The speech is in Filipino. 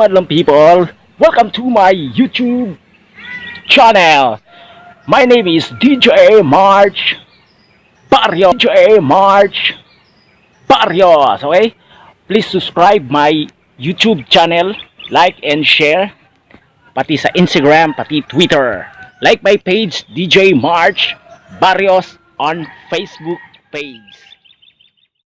madlang people, welcome to my YouTube channel. My name is DJ March Barios. Okay? Please subscribe my YouTube channel, like and share, pati sa Instagram, pati Twitter. Like my page, DJ March Barios on Facebook page.